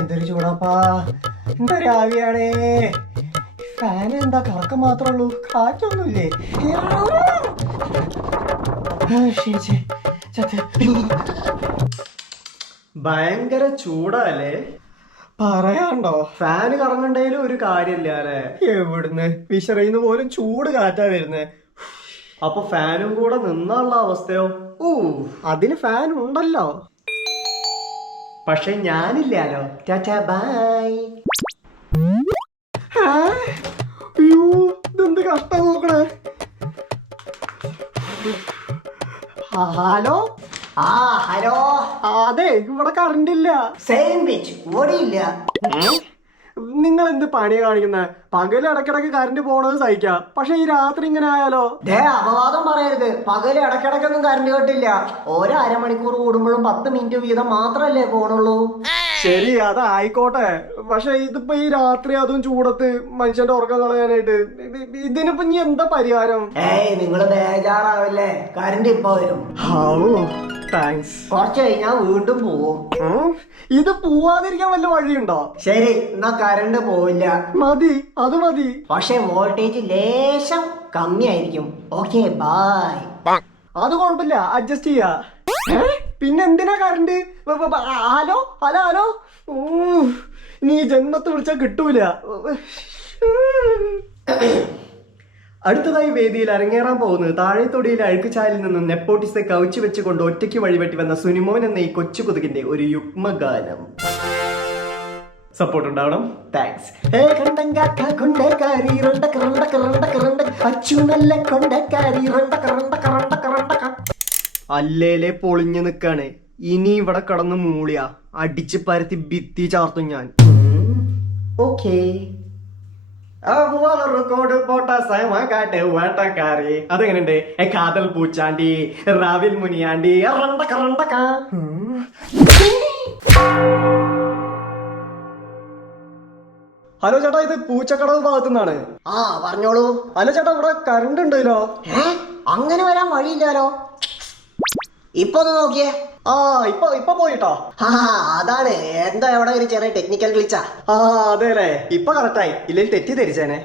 എന്തൊരു ചൂടാപ്പാ, എന്താ രാവിയാണേ. ഫാൻ എന്താ കറക്കം മാത്രമേ ഉള്ളൂ, കാറ്റൊന്നുമില്ലേ? ഭയങ്കര ചൂടല്ലേ, പറയാണ്ടോ. ഫാന് കറങ്ങണ്ടേലും ഒരു കാര്യമില്ല അല്ലേ? എവിടുന്ന് വിശറിയുന്ന പോലും ചൂട് കാറ്റാ വരുന്നേ. അപ്പൊ ഫാനും കൂടെ നിന്നുള്ള അവസ്ഥയോ? അതിന് ഫാൻ ഉണ്ടല്ലോ. പക്ഷെ ഞാനില്ലാലോ. Tata bye. അയ്യോ, ഇതെന്ത് കഷ്ടം നോക്കണേ. ഹലോ. ഹലോ. അതെ, ഇവിടെ കറണ്ട് ഇല്ല. സെയിം പിച്ച് ഓടിയില്ല. നിങ്ങൾ എന്ത് പണിയാ കാണിക്കുന്നത്? പകല് ഇടക്കിടക്ക് കറണ്ട് പോണത് സഹിക്കാം, പക്ഷെ ഈ രാത്രി ഇങ്ങനെ ആയാലോ? അപവാദം പറയരുത്. പകല് ഇടക്കിടക്കൊന്നും കറണ്ട് കട്ടില്ല. ഓരോ അരമണിക്കൂർ കൂടുമ്പോഴും 10 മിനിറ്റ് വീതം മാത്രല്ലേ പോണുള്ളൂ. ശരി, അതായിക്കോട്ടെ. പക്ഷെ ഇതിപ്പോ ഈ രാത്രി അതും ചൂടത്ത് മനുഷ്യന്റെ ഉറക്കം കളയാനായിട്ട് ഇതിനിപ്പോ ഇനി എന്താ പരിഹാരം? നിങ്ങള് ബേജാറാവല്ലേ, കറണ്ട് ഇപ്പൊ വരും. താങ്ക്സ്. കുറച്ച് കഴിഞ്ഞാ വീണ്ടും പോവും. ഇത് പോവാതിരിക്കാൻ വല്ല വഴിയുണ്ടോ? ശരി, എന്നാ കറണ്ട് പോവില്ല. മതി, അത് മതി. പക്ഷെ വോൾട്ടേജ് ലേശം കമ്മിയായിരിക്കും. Okay bye. അത് കുഴപ്പമില്ല, അഡ്ജസ്റ്റ് ചെയ്യാ. പിന്നെ എന്തിനാ കറണ്ട്? Hello hello hello. നീ ജന്മത്ത് വിളിച്ചാ കിട്ടൂല. അടുത്തതായി വേദിയിൽ അരങ്ങേറാൻ പോകുന്നത് താഴെത്തൊടിയിലെ അഴുക്കുചാലിൽ നിന്നും നെപ്പോട്ടിസത്തെ കവിച്ചു വെച്ചുകൊണ്ട് ഒറ്റയ്ക്ക് വഴിവെട്ടി വന്ന സുനിമോൻ എന്ന ഈ കൊച്ചു കൊതുകിന്റെ ഒരു യുഗ്മഗാനം. സപ്പോർട്ട് ഉണ്ടാവണം. താങ്ക്സ്. അല്ലേലെ പൊളിഞ്ഞു നിക്കാണ്. ഇനി ഇവിടെ കടന്ന് മൂളിയാ അടിച്ച് പരത്തി ഭിത്തി ചാർത്തും ഞാൻ. ഓക്കേ. അതെങ്ങനെയുണ്ട്? കാതൽ പൂച്ചാണ്ടി, റാവിൽ മുനിയാണ്ടി. ഹലോ ചേട്ടാ, ഇത് പൂച്ചക്കടവ് ഭാഗത്തുനിന്നാണ്. പറഞ്ഞോളൂ. ഹലോ ചേട്ടാ, ഇവിടെ കറണ്ട് ഉണ്ടല്ലോ. അങ്ങനെ വരാൻ വഴിയില്ലാലോ. ഇപ്പൊ ഒന്ന് നോക്കിയേ. ഇപ്പൊ പോയിട്ടോ. അതാണ്. എന്താ ഇവിടെ ഒരു ചെറിയ ടെക്നിക്കൽ ഗ്ലിച്ചാ. അതെ അല്ലേ, ഇപ്പൊ കറക്റ്റായി. ഇല്ലെങ്കിൽ തെറ്റി ധരിച്ചേനെ.